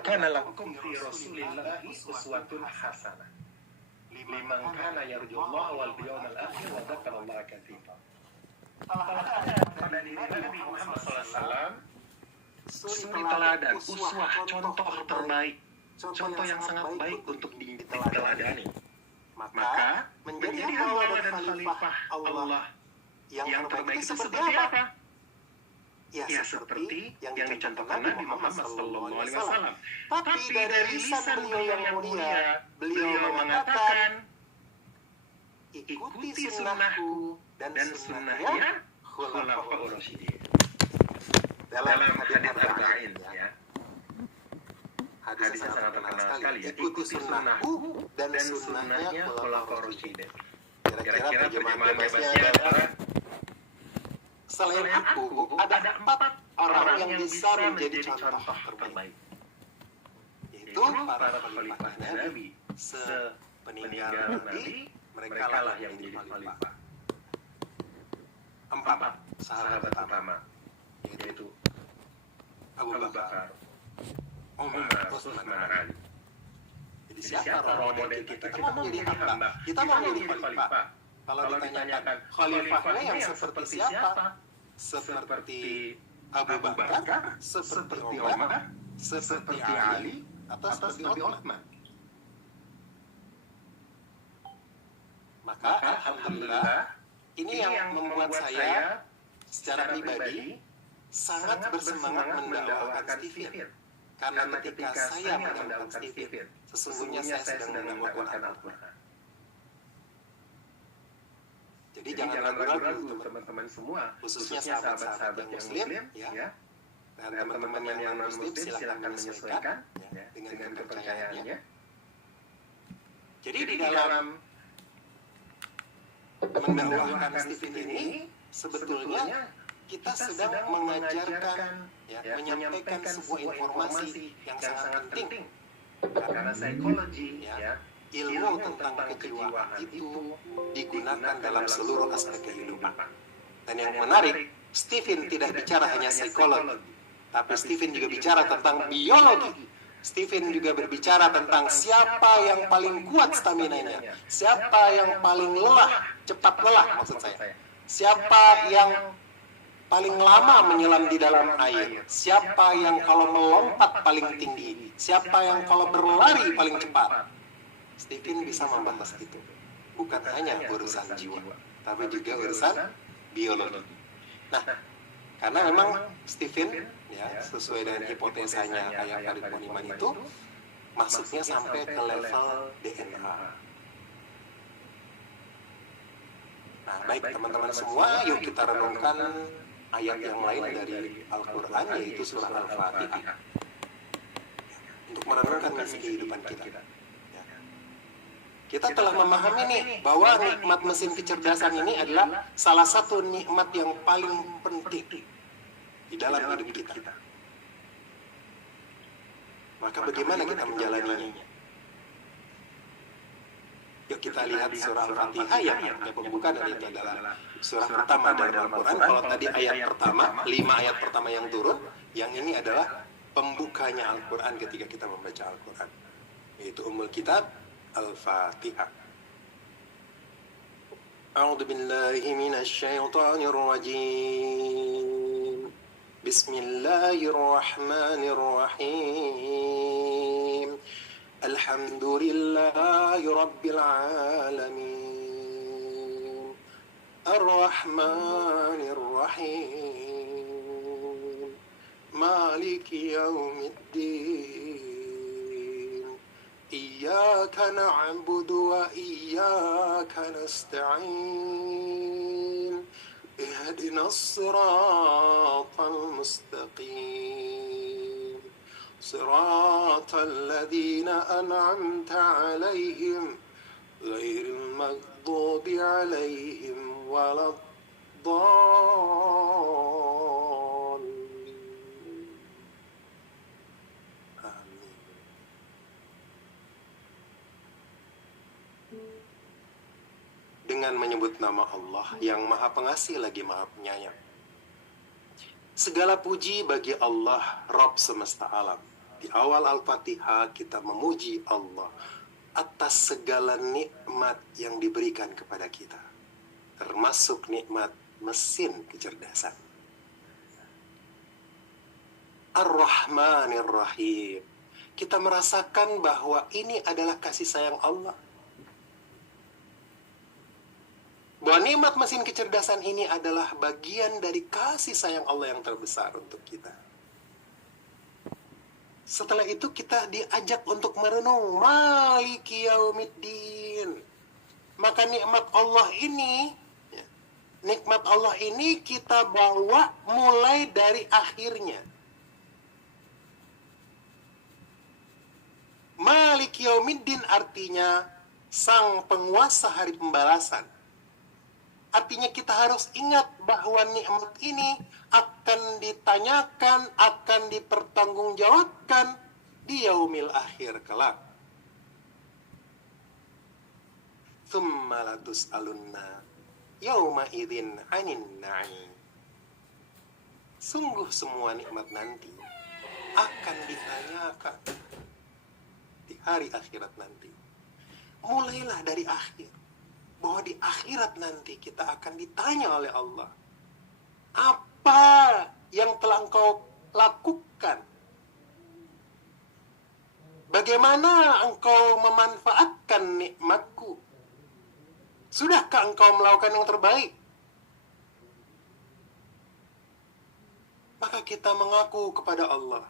kana lakum fi rasulillahi uswatun hasanah liman kana yarjullaha wal yawmal akhir wa dzakarallaha katsiran. Pada diri Nabi Muhammad SAW suri teladan, uswah, contoh terbaik, contoh yang sangat baik untuk diteladani. Maka menjadi hamba dan khalifah Allah yang terbaik itu seperti apa? Ya seperti yang dicontohkan Nabi Muhammad SAW. Tapi dari lisan beliau yang mulia, beliau mengatakan, ikuti sunnahku dan sunnahnya khulafaur rasyidin. Dalam hadits arba'in, ya. Hadis yang sangat terkenal sekali, ya. Ikuti sunnahku dan sunnahnya khulafaur rasyidin. Kira-kira terjemahan bebasnya adalah, selain aku, ada 4 orang yang bisa menjadi contoh terbaik, yaitu para khalifah Nabi. Sepeninggal Nabi, mereka lah yang menjadi khalifah. 4 sahabat utama, yaitu Abu Bakar, Umar, Utsman, Ali. Jadi siapa role model kita? Kita mau menjadi hamba, kita mau menjadi khalifah. Kalau ditanyakan khalifahnya yang seperti siapa? Seperti Abu Bakar, seperti Umar, seperti Ali, atau seperti Utsman? Maka alhamdulillah, ini yang membuat saya secara pribadi sangat bersemangat mendakwakan Steven. Karena ketika saya mendakwakan Steven, sesungguhnya saya sedang mendakwakan Al-Quran. Jadi jangan ragu-ragu teman-teman semua, khususnya sahabat-sahabat yang muslim, ya. Dan teman-teman yang non-muslim silakan menyesuaikan ya, dengan kepercayaannya. Jadi di dalam mendakwahkan Steven ini sebetulnya kita sedang mengajarkan, ya, menyampaikan sebuah informasi yang sangat penting. Karena psikologi, ya, ilmu tentang kejiwaan itu digunakan dalam seluruh aspek kehidupan. Dan yang menarik, Steven tidak bicara hanya psikologi, tapi Steven juga bicara tentang biologi. Steven juga berbicara tentang siapa yang paling kuat stamina-nya, siapa yang paling cepat lelah maksud saya, siapa yang paling lama menyelam di dalam air, siapa yang kalau melompat paling tinggi, siapa yang kalau berlari paling cepat. Steven bisa membahas itu, bukan hanya urusan jiwa, tapi juga urusan biologi. Nah, karena memang Steven, ya, sesuai dengan hipotesanya ayat Arif Poniman itu, masuknya sampai ke level DNA. Nah, baik teman-teman semua, yuk kita renungkan ayat yang lain dari Al-Quran, yaitu surah Al-Fatihah, untuk merenungkan misi kehidupan kita. Kita telah memahami nih bahwa nikmat mesin kecerdasan ini adalah salah satu nikmat yang paling penting di dalam hidup kita. Maka bagaimana kita menjalaninya? Yuk kita lihat surah Al-Fatihah yang artinya pembuka, dan itu adalah surah pertama dalam Al-Quran. Kalau tadi ayat pertama, 5 ayat pertama yang turun, yang ini adalah pembukanya Al-Quran ketika kita membaca Al-Quran, yaitu Ummul Kitab Al-Fatihah. A'udzu billahi minasy syaithanir rajim. Bismillahirrahmanirrahim. Alhamdulillahi rabbil alamin. Ar-Rahmanir Rahim. Maliki yaumiddin. إياك نعبد وإياك نستعين اهدنا الصراط المستقيم صراط الذين أنعمت عليهم غير المغضوب عليهم ولا الضالين. Dengan menyebut nama Allah yang Maha Pengasih lagi Maha Penyayang. Segala puji bagi Allah, Rabb semesta alam. Di awal Al-Fatihah kita memuji Allah atas segala nikmat yang diberikan kepada kita, termasuk nikmat mesin kecerdasan. Ar-Rahmanir Rahim. Kita merasakan bahwa ini adalah kasih sayang Allah. Bahwa nikmat mesin kecerdasan ini adalah bagian dari kasih sayang Allah yang terbesar untuk kita. Setelah itu kita diajak untuk merenung Maliki Yaumiddin. Maka nikmat Allah ini kita bawa mulai dari akhirnya. Maliki Yaumiddin artinya sang penguasa hari pembalasan. Artinya kita harus ingat bahwa nikmat ini akan ditanyakan, akan dipertanggungjawabkan di yaumil akhir kelak. Tsumma latus'alunna yauma idzin 'anin na'im. Sungguh semua nikmat nanti akan ditanyakan di hari akhirat nanti. Mulailah dari akhir. Bahwa di akhirat nanti kita akan ditanya oleh Allah, apa yang telah engkau lakukan? Bagaimana engkau memanfaatkan nikmatku? Sudahkah engkau melakukan yang terbaik? Maka kita mengaku kepada Allah,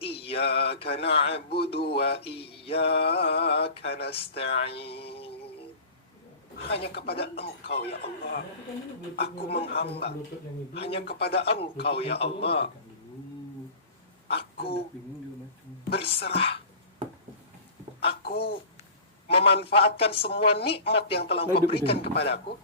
Iyyaka na'budu wa iyyaka nasta'in. Hanya kepada Engkau ya Allah aku menghamba. Hanya kepada Engkau ya Allah aku berserah. Aku memanfaatkan semua nikmat yang telah Engkau berikan kepadaku.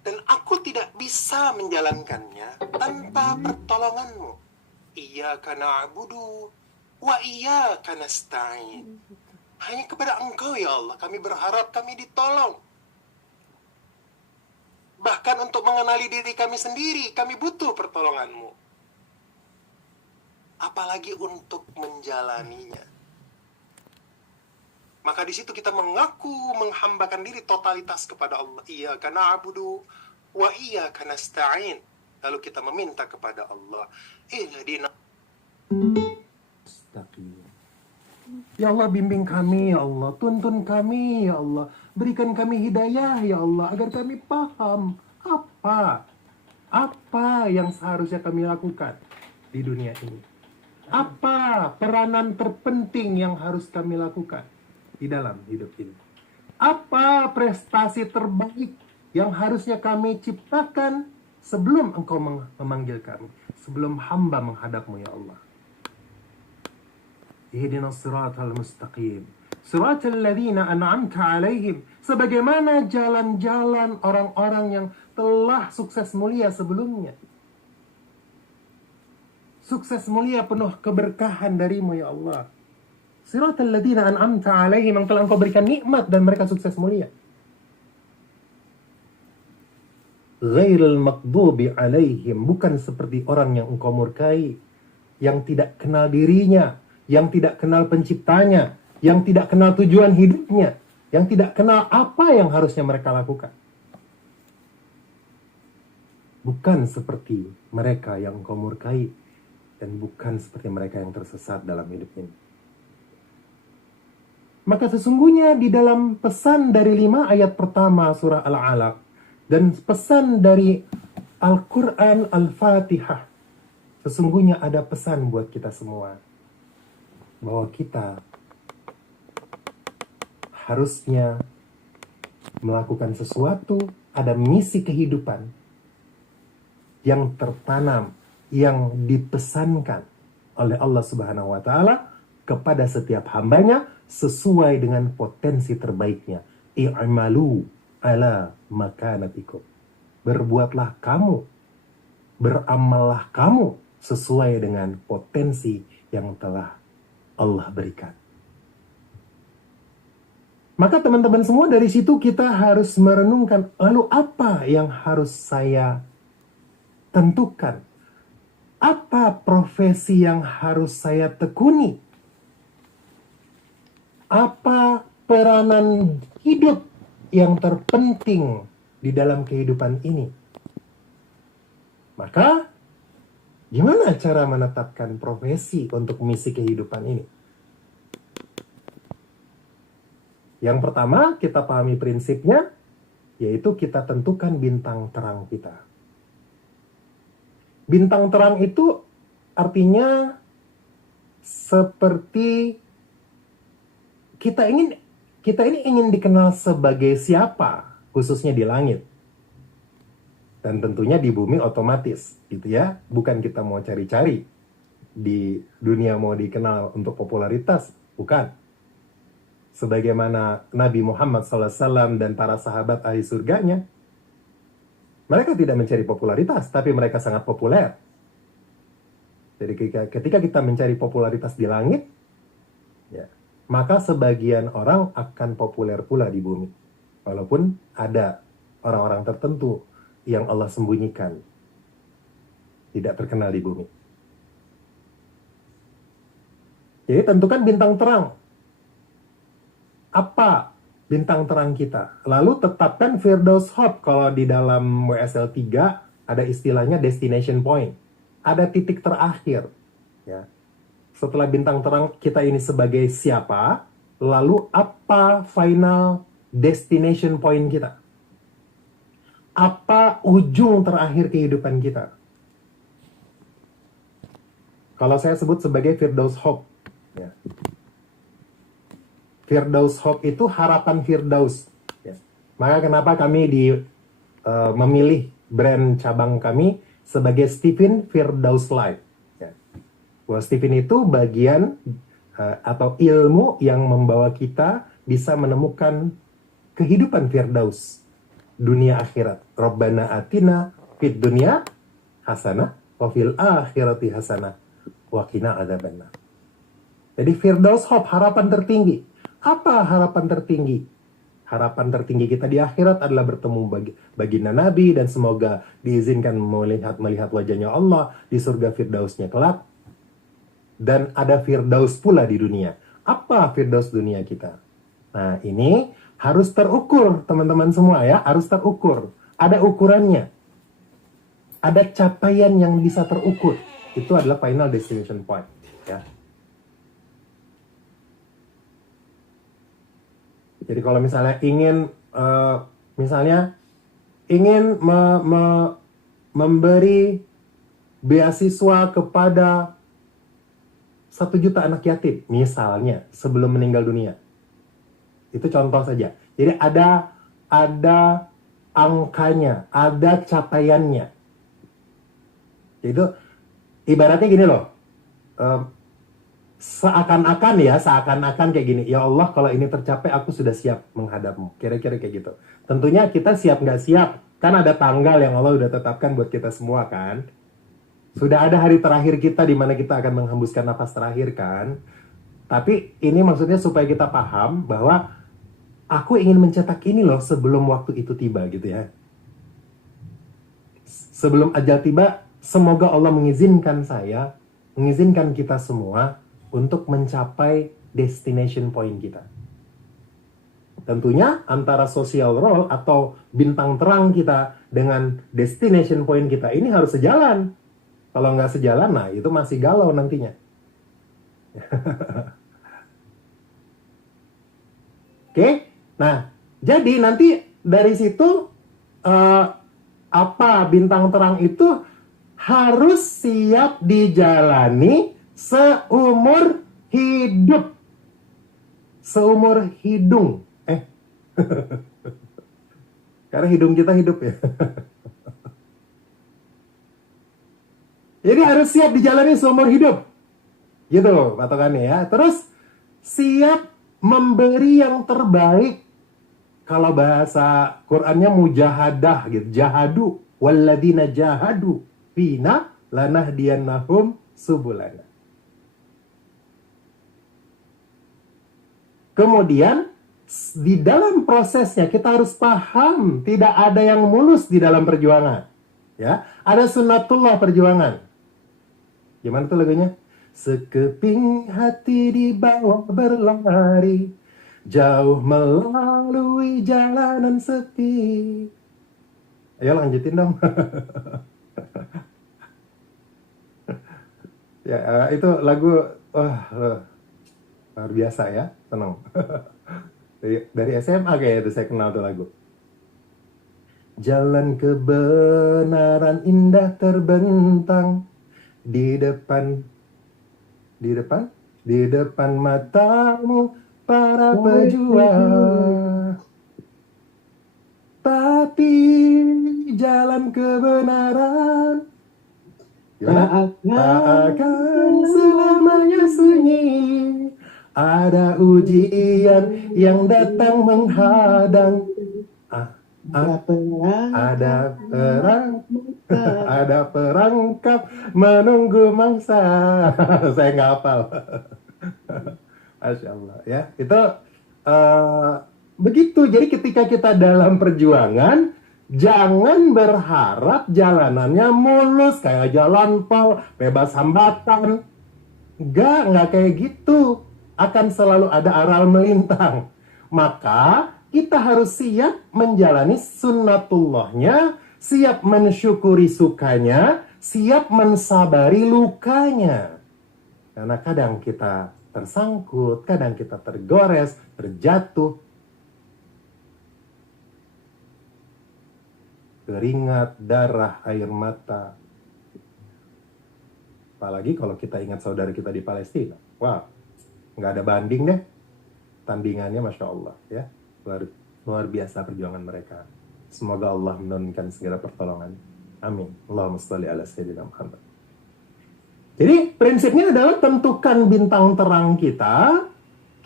Dan aku tidak bisa menjalankannya tanpa pertolonganmu. Iyyaka na'budu wa iyyaka nasta'in. Hanya kepada Engkau ya Allah kami berharap, kami ditolong. Bahkan untuk mengenali diri kami sendiri, kami butuh pertolonganmu. Apalagi untuk menjalaninya. Maka di situ kita mengaku menghambakan diri totalitas kepada Allah. Iyyaka na'budu wa iyyaka nasta'in. Lalu kita meminta kepada Allah, Ihdina. Ya Allah, bimbing kami ya Allah, tuntun kami ya Allah, berikan kami hidayah ya Allah, agar kami paham apa yang seharusnya kami lakukan di dunia ini. Apa peranan terpenting yang harus kami lakukan di dalam hidup ini. Apa prestasi terbaik yang harusnya kami ciptakan sebelum Engkau memanggil kami, sebelum hamba menghadapmu ya Allah. Ihdinas siratal mustaqim, siratal ladzina an'amta 'alaihim, sebagaimana jalan-jalan orang-orang yang telah sukses mulia sebelumnya. Sukses mulia penuh keberkahan darimu ya Allah. Siratal ladzina an'amta 'alaihim, yang telah Engkau berikan nikmat dan mereka sukses mulia. Ghairil maghdubi 'alaihim, bukan seperti orang yang Engkau murkai, yang tidak kenal dirinya, yang tidak kenal penciptanya, yang tidak kenal tujuan hidupnya, yang tidak kenal apa yang harusnya mereka lakukan. Bukan seperti mereka yang Engkau murkai, dan bukan seperti mereka yang tersesat dalam hidup ini. Maka sesungguhnya di dalam pesan dari 5 ayat pertama surah Al-Alaq dan pesan dari Al-Quran Al-Fatihah, sesungguhnya ada pesan buat kita semua. Bahwa kita harusnya melakukan sesuatu, ada misi kehidupan yang tertanam, yang dipesankan oleh Allah Subhanahu wa Ta'ala kepada setiap hambanya sesuai dengan potensi terbaiknya. I'malu ala makanatikum. Berbuatlah kamu, beramallah kamu sesuai dengan potensi yang telah Allah berikan. Maka teman-teman semua, dari situ kita harus merenungkan, lalu apa yang harus saya tentukan? Apa profesi yang harus saya tekuni? Apa peranan hidup yang terpenting di dalam kehidupan ini? Maka, gimana cara menetapkan profesi untuk misi kehidupan ini? Yang pertama, kita pahami prinsipnya, yaitu kita tentukan bintang terang kita. Bintang terang itu artinya seperti kita ini ingin dikenal sebagai siapa, khususnya di langit. Dan tentunya di bumi otomatis, gitu ya. Bukan kita mau cari-cari di dunia mau dikenal untuk popularitas, bukan. Sebagaimana Nabi Muhammad SAW dan para sahabat ahli surganya, mereka tidak mencari popularitas, tapi mereka sangat populer. Jadi ketika kita mencari popularitas di langit, ya, maka sebagian orang akan populer pula di bumi. Walaupun ada orang-orang tertentu yang Allah sembunyikan, tidak terkenal di bumi. Jadi tentukan bintang terang. Apa bintang terang kita? Lalu tetapkan Firdaus Hope. Kalau di dalam WSL 3 ada istilahnya destination point. Ada titik terakhir. Ya. Setelah bintang terang kita ini sebagai siapa, lalu apa final destination point kita? Apa ujung terakhir kehidupan kita? Kalau saya sebut sebagai Firdaus Hope. Ya. Firdaus Hope itu harapan Firdaus. Ya. Maka kenapa kami memilih brand cabang kami sebagai Stephen Firdaus Life. Ya. Bahwa Stephen itu bagian atau ilmu yang membawa kita bisa menemukan kehidupan Firdaus dunia akhirat. Rabbana atina fid dunya hasanah wa fil akhirati hasanah wa qina adzabannar. Jadi Firdaus Hope, harapan tertinggi. Apa harapan tertinggi? Harapan tertinggi kita di akhirat adalah bertemu baginda Nabi dan semoga diizinkan melihat wajahnya Allah di surga Firdausnya kelak. Dan ada Firdaus pula di dunia. Apa Firdaus dunia kita? Nah, ini harus terukur, teman-teman semua ya, harus terukur. Ada ukurannya. Ada capaian yang bisa terukur. Itu adalah final destination point, ya. Jadi kalau misalnya ingin memberi beasiswa kepada 1 juta anak yatim, misalnya sebelum meninggal dunia, itu contoh saja. Jadi ada angkanya, ada capaiannya. Jadi itu ibaratnya gini loh. Seakan-akan kayak gini, ya Allah kalau ini tercapai aku sudah siap menghadapmu, kira-kira kayak gitu. Tentunya kita siap nggak siap, kan ada tanggal yang Allah udah tetapkan buat kita semua kan. Sudah ada hari terakhir kita di mana kita akan menghembuskan nafas terakhir kan. Tapi ini maksudnya supaya kita paham bahwa aku ingin mencetak ini loh sebelum waktu itu tiba gitu ya. Sebelum ajal tiba, semoga Allah mengizinkan kita semua untuk mencapai destination point kita. Tentunya antara social role atau bintang terang kita dengan destination point kita ini harus sejalan. Kalau nggak sejalan, nah itu masih galau nantinya. Oke, nah jadi nanti dari situ apa bintang terang itu harus siap dijalani seumur hidup. Seumur hidung. Karena hidung kita hidup ya. Jadi harus siap dijalani seumur hidup. Gitu patokannya ya. Terus siap memberi yang terbaik. Kalau bahasa Qur'annya mujahadah gitu. Jahadu. Walladzina jahadu fina lanahdiyannahum subulana. Kemudian di dalam prosesnya kita harus paham tidak ada yang mulus di dalam perjuangan. Ya, ada sunnatullah perjuangan. Gimana tuh lagunya? Sekeping hati dibawa berlari, jauh melalui jalanan sepi. Ayo lanjutin dong. Ya, itu lagu luar biasa ya, senang. Dari SMA kayak itu saya kenal tuh lagu. Jalan kebenaran indah terbentang di depan matamu para pejuang. Tapi jalan kebenaran tak akan selamanya sunyi. Ada ujian yang datang menghadang. Ada perangkap menunggu mangsa. Saya nggak hafal. Masya Allah ya. Itu begitu. Jadi ketika kita dalam perjuangan, jangan berharap jalanannya mulus kayak jalan tol, bebas hambatan. Nggak kayak gitu. Akan selalu ada aral melintang. Maka kita harus siap menjalani sunnatullahnya, siap mensyukuri sukanya, siap mensabari lukanya. Karena kadang kita tersangkut, kadang kita tergores, terjatuh. Keringat, darah, air mata. Apalagi kalau kita ingat saudara kita di Palestina. Wah, nggak ada banding deh. Tandingannya Masya Allah ya. Luar biasa perjuangan mereka. Semoga Allah menurunkan segala pertolongan. Amin. Allahumma sholli ala sayyidina Muhammad. Jadi prinsipnya adalah tentukan bintang terang kita.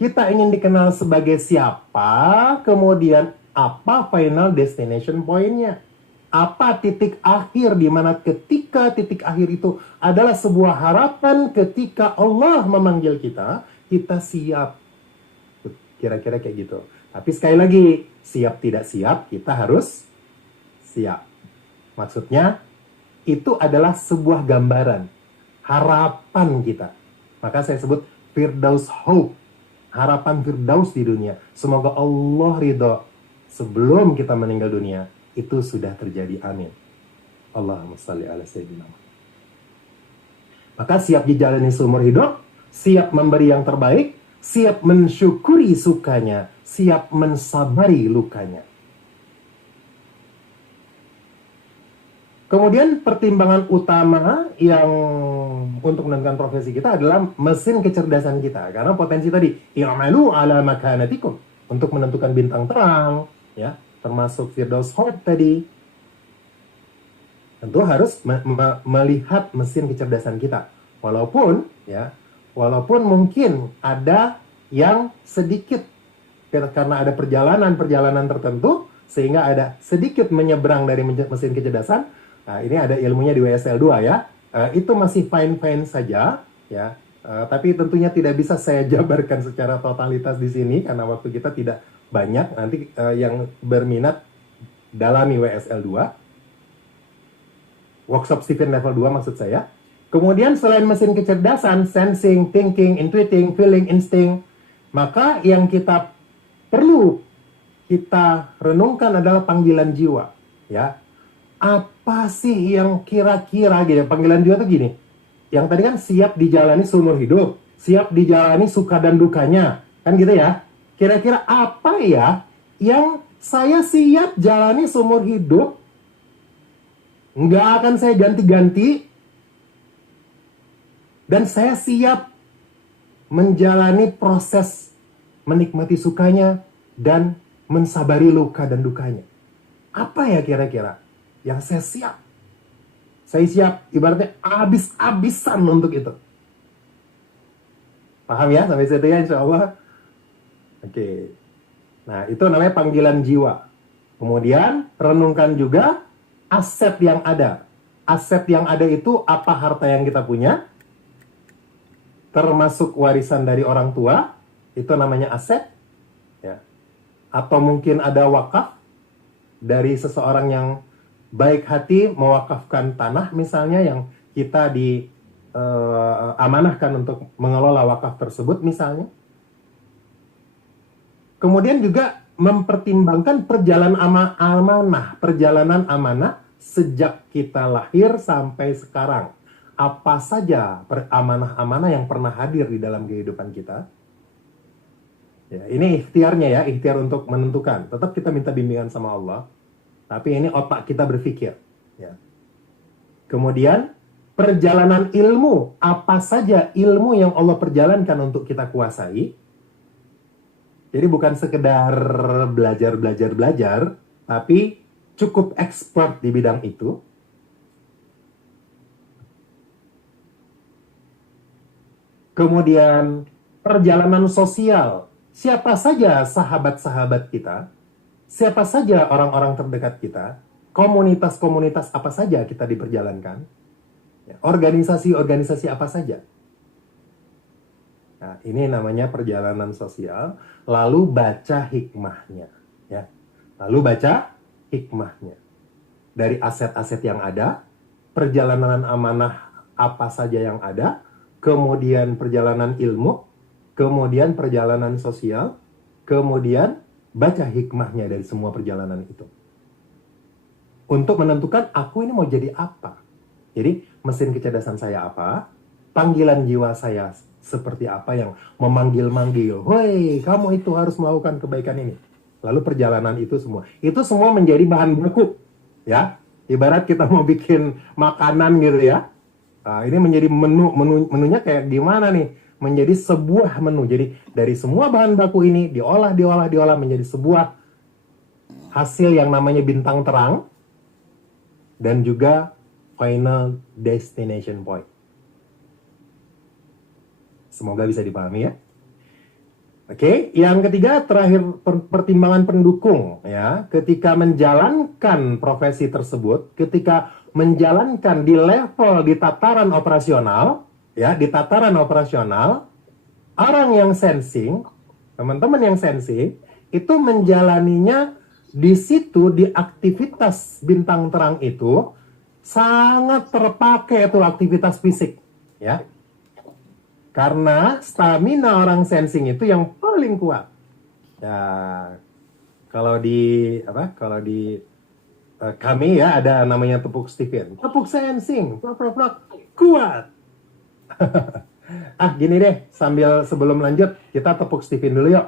Kita ingin dikenal sebagai siapa, kemudian apa final destination point-nya. Apa titik akhir, di mana ketika titik akhir itu adalah sebuah harapan ketika Allah memanggil kita, kita siap. Kira-kira kayak gitu. Tapi sekali lagi, siap tidak siap, kita harus siap. Maksudnya, itu adalah sebuah gambaran, harapan kita. Maka saya sebut Firdaus Hope, harapan Firdaus di dunia. Semoga Allah ridho sebelum kita meninggal dunia. Itu sudah terjadi, amin. Allahumma shalli ala sayyidina. Maka siap dijalani seumur hidup, siap memberi yang terbaik, siap mensyukuri sukanya, siap mensabari lukanya. Kemudian pertimbangan utama yang untuk menentukan profesi kita adalah mesin kecerdasan kita. Karena potensi tadi, i'malu ala makanatikum, untuk menentukan bintang terang, ya, termasuk Firdaus Hope tadi. Tentu harus melihat mesin kecerdasan kita. Walaupun mungkin ada yang sedikit karena ada perjalanan tertentu sehingga ada sedikit menyeberang dari mesin kecerdasan. Nah, ini ada ilmunya di WSL 2 ya. Itu masih fine saja ya. Tapi tentunya tidak bisa saya jabarkan secara totalitas di sini karena waktu kita tidak banyak. Nanti yang berminat dalami WSL 2. Workshop Stephen level 2 maksud saya. Kemudian selain mesin kecerdasan, sensing, thinking, intuiting, feeling, insting, maka yang kita perlu kita renungkan adalah panggilan jiwa, ya. Apa sih yang kira-kira gitu? Panggilan jiwa itu gini. Yang tadi kan siap dijalani seumur hidup, siap dijalani suka dan dukanya, kan gitu ya. Kira-kira apa ya yang saya siap jalani seumur hidup? Nggak akan saya ganti-ganti. Dan saya siap menjalani proses menikmati sukanya dan mensabari luka dan dukanya. Apa ya kira-kira yang saya siap? Saya siap ibaratnya habis-habisan untuk itu. Paham ya sampai situ ya insya Allah? Oke. Nah itu namanya panggilan jiwa. Kemudian renungkan juga aset yang ada. Aset yang ada itu apa harta yang kita punya? Termasuk warisan dari orang tua, itu namanya aset. Ya. Atau mungkin ada wakaf dari seseorang yang baik hati mewakafkan tanah misalnya yang kita amanahkan untuk mengelola wakaf tersebut misalnya. Kemudian juga mempertimbangkan perjalanan amanah sejak kita lahir sampai sekarang. Apa saja amanah-amanah yang pernah hadir di dalam kehidupan kita. Ya, ini ikhtiarnya ya, ikhtiar untuk menentukan. Tetap kita minta bimbingan sama Allah. Tapi ini otak kita berpikir. Ya. Kemudian perjalanan ilmu, apa saja ilmu yang Allah perjalankan untuk kita kuasai. Jadi bukan sekedar belajar, tapi cukup expert di bidang itu. Kemudian perjalanan sosial, siapa saja sahabat-sahabat kita, siapa saja orang-orang terdekat kita, komunitas-komunitas apa saja kita diperjalankan, organisasi-organisasi apa saja. Nah, ini namanya perjalanan sosial. Lalu baca hikmahnya, ya. Lalu baca hikmahnya dari aset-aset yang ada, perjalanan amanah apa saja yang ada, kemudian perjalanan ilmu, kemudian perjalanan sosial, kemudian baca hikmahnya dari semua perjalanan itu. Untuk menentukan aku ini mau jadi apa. Jadi mesin kecerdasan saya apa, panggilan jiwa saya seperti apa yang memanggil-manggil, woi kamu itu harus melakukan kebaikan ini. Lalu perjalanan itu semua menjadi bahan baku, ya. Ibarat kita mau bikin makanan gitu ya. Nah, ini menjadi menunya kayak gimana nih? Menjadi sebuah menu. Jadi dari semua bahan baku ini diolah menjadi sebuah hasil yang namanya bintang terang dan juga final destination point. Semoga bisa dipahami ya. Oke, yang ketiga terakhir pertimbangan pendukung ya. Ketika menjalankan profesi tersebut, ketika menjalankan di level di tataran operasional, ya, di tataran operasional, orang yang sensing, teman-teman yang sensing itu menjalaninya di situ di aktivitas bintang terang itu sangat terpakai itu aktivitas fisik, ya. Karena stamina orang sensing itu yang paling kuat. Ya, kalau di kami ya ada namanya tepuk Stephen. Tepuk sensing, kuat. Gini deh, sebelum lanjut kita tepuk Stephen dulu yuk.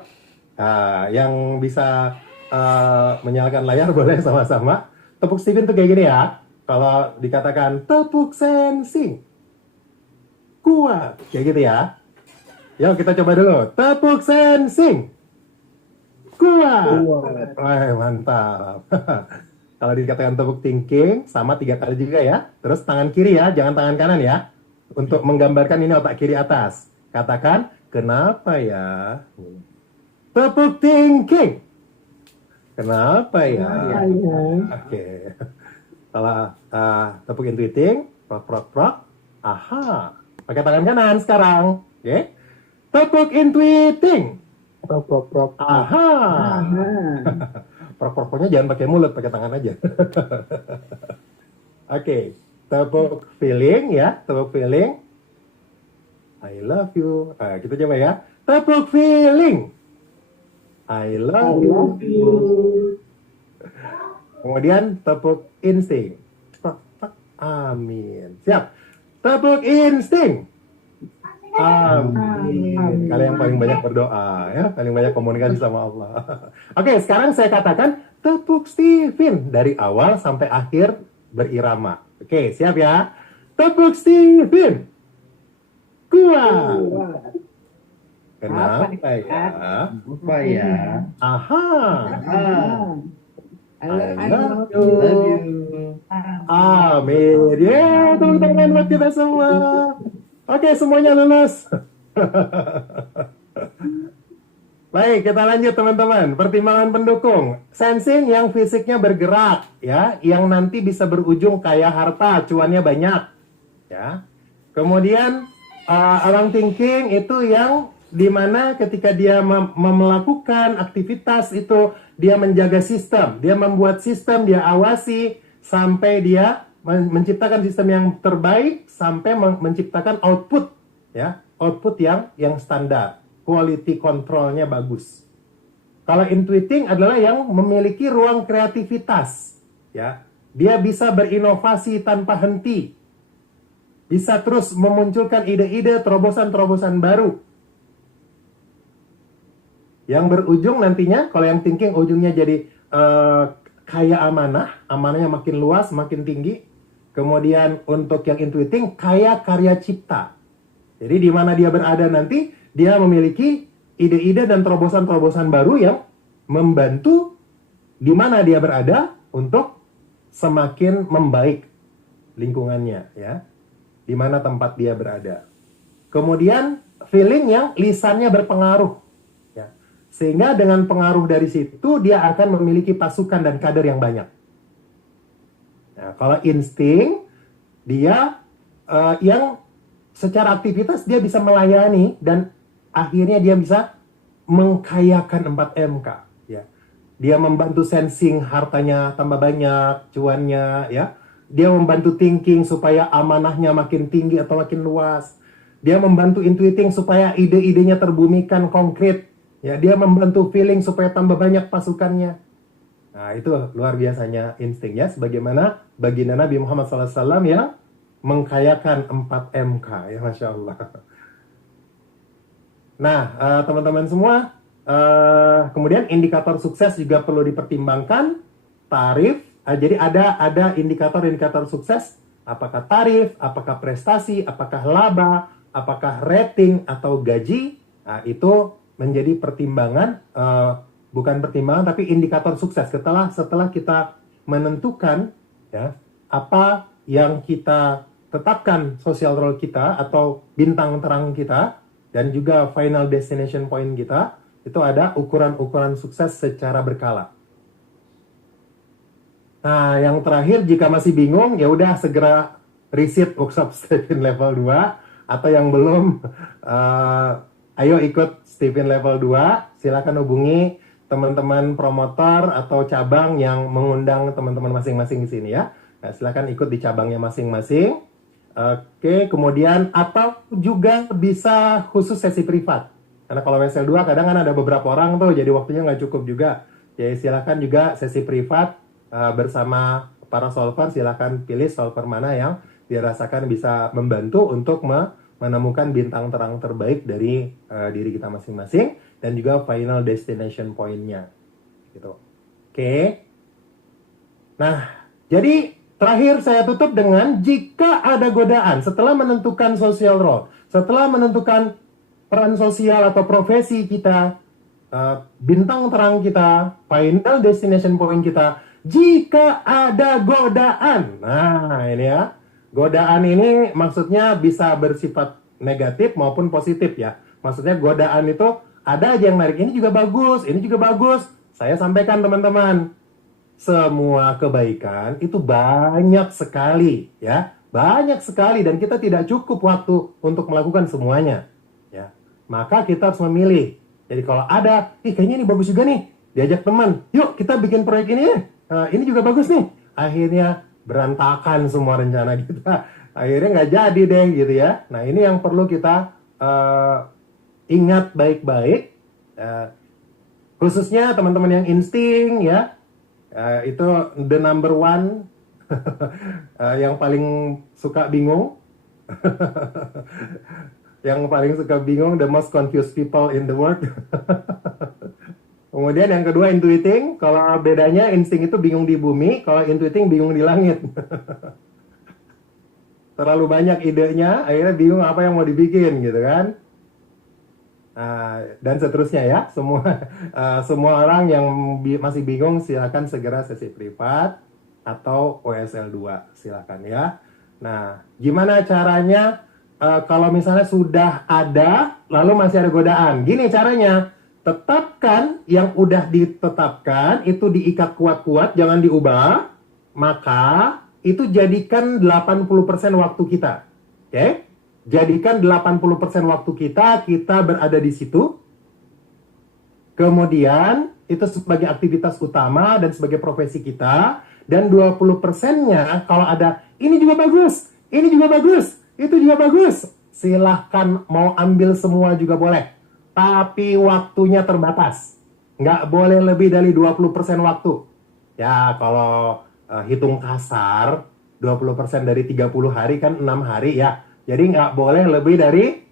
Yang bisa menyalakan layar boleh sama-sama. Tepuk Stephen tuh kayak gini ya. Kalau dikatakan tepuk sensing, kuat, kayak gitu ya. Yuk kita coba dulu. Tepuk sensing, kuat. Wah, mantap. Kalau dikatakan tepuk thinking, sama 3 kali juga ya. Terus tangan kiri ya, jangan tangan kanan ya. Untuk menggambarkan ini otak kiri atas. Katakan, kenapa ya? Tepuk thinking. Kenapa ya? Oke. Kalau tepuk intuiting, prok. Aha. Pakai tangan kanan sekarang. Oke. Tepuk intuiting. Prok. Aha. Prok-proknya jangan pakai mulut, pakai tangan aja. Oke. Tepuk feeling ya. Tepuk feeling. I love you. Kita coba ya. Tepuk feeling. I love you. Kemudian tepuk insting. Amin. Siap. Tepuk insting. Amin. Kalian yang paling banyak berdoa ya, paling banyak komunikasi sama Allah. Oke, sekarang saya katakan tepuk Stephen dari awal sampai akhir berirama. Oke, siap ya? Tepuk Stephen. Kuat. Kenapa ya? Apa ya? Aha. I love you. Amin. Ya, tepuk tangan buat kita semua. Oke, semuanya lulus. Baik, kita lanjut teman-teman. Pertimbangan pendukung. Sensing yang fisiknya bergerak, ya, yang nanti bisa berujung kaya harta, cuannya banyak, ya. Kemudian orang thinking itu yang di mana ketika dia melakukan aktivitas itu, dia menjaga sistem, dia membuat sistem, dia awasi sampai dia menciptakan sistem yang terbaik sampai menciptakan output, ya, output yang standar, quality controlnya bagus. Kalau intuiting adalah yang memiliki ruang kreativitas, ya, dia bisa berinovasi tanpa henti, bisa terus memunculkan ide-ide, terobosan-terobosan baru. Yang berujung nantinya, kalau yang thinking ujungnya jadi kaya amanah, amanahnya makin luas, makin tinggi. Kemudian untuk yang intuiting, kaya karya cipta. Jadi di mana dia berada nanti, dia memiliki ide-ide dan terobosan-terobosan baru yang membantu di mana dia berada untuk semakin membaik lingkungannya, ya. Di mana tempat dia berada. Kemudian feeling yang lisannya berpengaruh, ya. Sehingga dengan pengaruh dari situ dia akan memiliki pasukan dan kader yang banyak. Nah, kalau insting dia yang secara aktivitas dia bisa melayani dan akhirnya dia bisa mengkayakan 4MK, ya. Dia membantu sensing hartanya tambah banyak, cuannya, ya. Dia membantu thinking supaya amanahnya makin tinggi atau makin luas. Dia membantu intuiting supaya ide-idenya terbumikan konkret. Ya, dia membantu feeling supaya tambah banyak pasukannya. Nah, itu luar biasanya insting, ya. Sebagaimana baginda Nabi Muhammad SAW yang mengkayakan 4MK, ya, Masya Allah. Nah, teman-teman semua, kemudian indikator sukses juga perlu dipertimbangkan. Tarif, jadi ada indikator-indikator sukses, apakah tarif, apakah prestasi, apakah laba, apakah rating atau gaji. Nah, itu menjadi pertimbangan, bukan pertimbangan tapi indikator sukses setelah kita menentukan, ya, apa yang kita tetapkan social role kita atau bintang terang kita dan juga final destination point kita. Itu ada ukuran-ukuran sukses secara berkala. Nah, yang terakhir, jika masih bingung, ya udah segera resit workshop Stephen level 2, atau yang belum, ayo ikut Stephen level 2, silakan hubungi teman-teman promotor atau cabang yang mengundang teman-teman masing-masing di sini, ya. Nah, silakan ikut di cabangnya masing-masing. Oke, kemudian atau juga bisa khusus sesi privat. Karena kalau WSL 2 kadang kan ada beberapa orang tuh, jadi waktunya nggak cukup juga. Jadi silakan juga sesi privat bersama para solver, silakan pilih solver mana yang dirasakan bisa membantu untuk menemukan bintang terang terbaik dari diri kita masing-masing dan juga final destination point-nya. Gitu. Oke. Nah, jadi terakhir saya tutup dengan jika ada godaan setelah menentukan social role, setelah menentukan peran sosial atau profesi kita, bintang terang kita, final destination point kita, jika ada godaan. Nah, ini ya. Godaan ini maksudnya bisa bersifat negatif maupun positif, ya. Maksudnya godaan itu ada aja yang narik, ini juga bagus, ini juga bagus. Saya sampaikan teman-teman, semua kebaikan itu banyak sekali, ya, banyak sekali, dan kita tidak cukup waktu untuk melakukan semuanya, ya. Maka kita harus memilih. Jadi kalau ada, kayaknya ini bagus juga nih, diajak teman, yuk kita bikin proyek ini, ini juga bagus nih. Akhirnya berantakan semua rencana kita, akhirnya nggak jadi deh, gitu ya. Nah, ini yang perlu kita ingat baik-baik, khususnya teman-teman yang insting, ya. Itu the number one yang paling suka bingung. Yang paling suka bingung, the most confused people in the world. Kemudian yang kedua intuiting. Kalau bedanya insting itu bingung di bumi, kalau intuiting bingung di langit. Terlalu banyak idenya, akhirnya bingung apa yang mau dibikin, gitu kan. Dan seterusnya, ya. Semua orang yang masih bingung silakan segera sesi privat atau OSL 2, silakan, ya. Nah, gimana caranya kalau misalnya sudah ada lalu masih ada godaan? Gini caranya, tetapkan yang udah ditetapkan itu diikat kuat-kuat, jangan diubah. Maka itu jadikan 80% waktu kita. Oke? jadikan 80% waktu kita berada di situ. Kemudian itu sebagai aktivitas utama dan sebagai profesi kita. Dan 20%-nya kalau ada ini juga bagus, ini juga bagus, itu juga bagus, silahkan mau ambil semua juga boleh. Tapi waktunya terbatas. Nggak boleh lebih dari 20% waktu. Ya kalau hitung kasar, 20% dari 30 hari kan 6 hari ya. Jadi nggak boleh lebih dari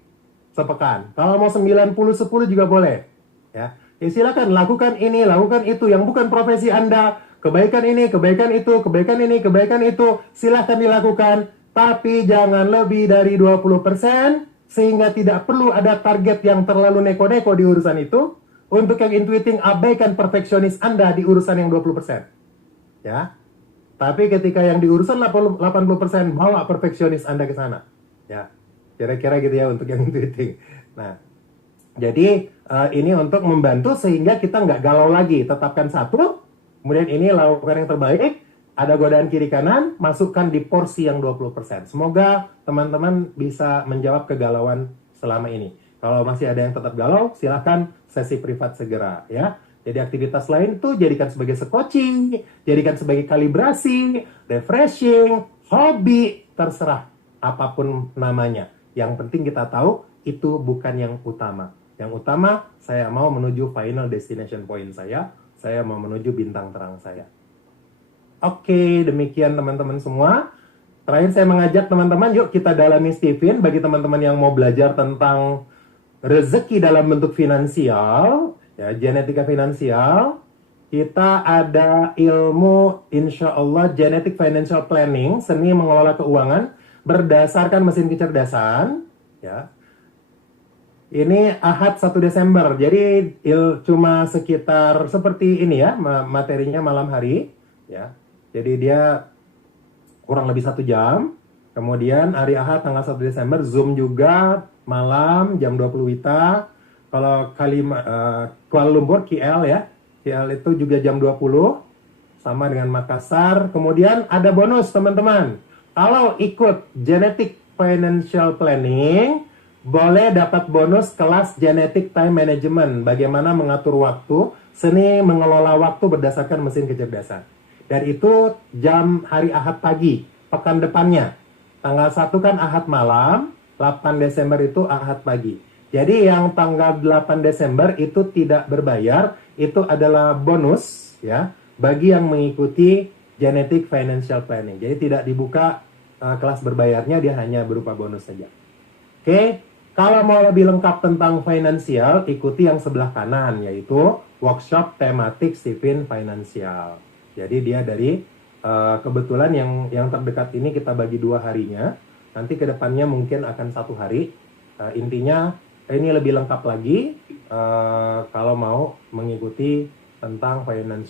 sepekan. Kalau mau 90-10 juga boleh. Ya silakan lakukan ini, lakukan itu yang bukan profesi Anda. Kebaikan ini, kebaikan itu, kebaikan ini, kebaikan itu, silahkan dilakukan. Tapi jangan lebih dari 20%, sehingga tidak perlu ada target yang terlalu neko-neko di urusan itu. Untuk yang intuiting, abaikan perfeksionis Anda di urusan yang 20%. Ya. Tapi ketika yang di urusan 80%, bawa perfeksionis Anda ke sana. Ya. Kira-kira gitu ya untuk yang intuiting. Nah, jadi ini untuk membantu sehingga kita nggak galau lagi. Tetapkan satu. Kemudian ini lakukan yang terbaik, ada godaan kiri kanan, masukkan di porsi yang 20%. Semoga teman-teman bisa menjawab kegalauan selama ini. Kalau masih ada yang tetap galau, silahkan sesi privat segera ya. Jadi aktivitas lain tuh jadikan sebagai coaching, jadikan sebagai kalibrasi, refreshing, hobi, terserah apapun namanya. Yang penting kita tahu itu bukan yang utama. Yang utama saya mau menuju final destination point saya mau menuju bintang terang saya. Oke, demikian teman-teman semua. Terakhir saya mengajak teman-teman, yuk kita dalami Stephen. Bagi teman-teman yang mau belajar tentang rezeki dalam bentuk finansial, ya, genetika finansial, kita ada ilmu insya Allah genetic financial planning, seni mengelola keuangan berdasarkan mesin kecerdasan, ya. Ini Ahad 1 Desember, jadi cuma sekitar seperti ini ya, materinya malam hari. Ya. Jadi dia kurang lebih 1 jam. Kemudian hari Ahad tanggal 1 Desember, Zoom juga malam jam 20 WITA. Kalau Kuala Lumpur, KL ya, KL itu juga jam 20, sama dengan Makassar. Kemudian ada bonus teman-teman. Kalau ikut Genetic Financial Planning, boleh dapat bonus kelas Genetic Time Management. Bagaimana mengatur waktu, seni mengelola waktu berdasarkan mesin kecerdasan. Dan itu jam hari Ahad pagi, pekan depannya. Tanggal 1 kan Ahad malam, 8 Desember itu Ahad pagi. Jadi yang tanggal 8 Desember itu tidak berbayar, itu adalah bonus ya bagi yang mengikuti Genetic Financial Planning. Jadi tidak dibuka kelas berbayarnya, dia hanya berupa bonus saja. Oke. Kalau mau lebih lengkap tentang finansial, ikuti yang sebelah kanan, yaitu workshop tematik Stephen Financial. Jadi dia dari kebetulan yang terdekat ini kita bagi 2 harinya. Nanti ke depannya mungkin akan 1 hari. Intinya ini lebih lengkap lagi kalau mau mengikuti tentang financial.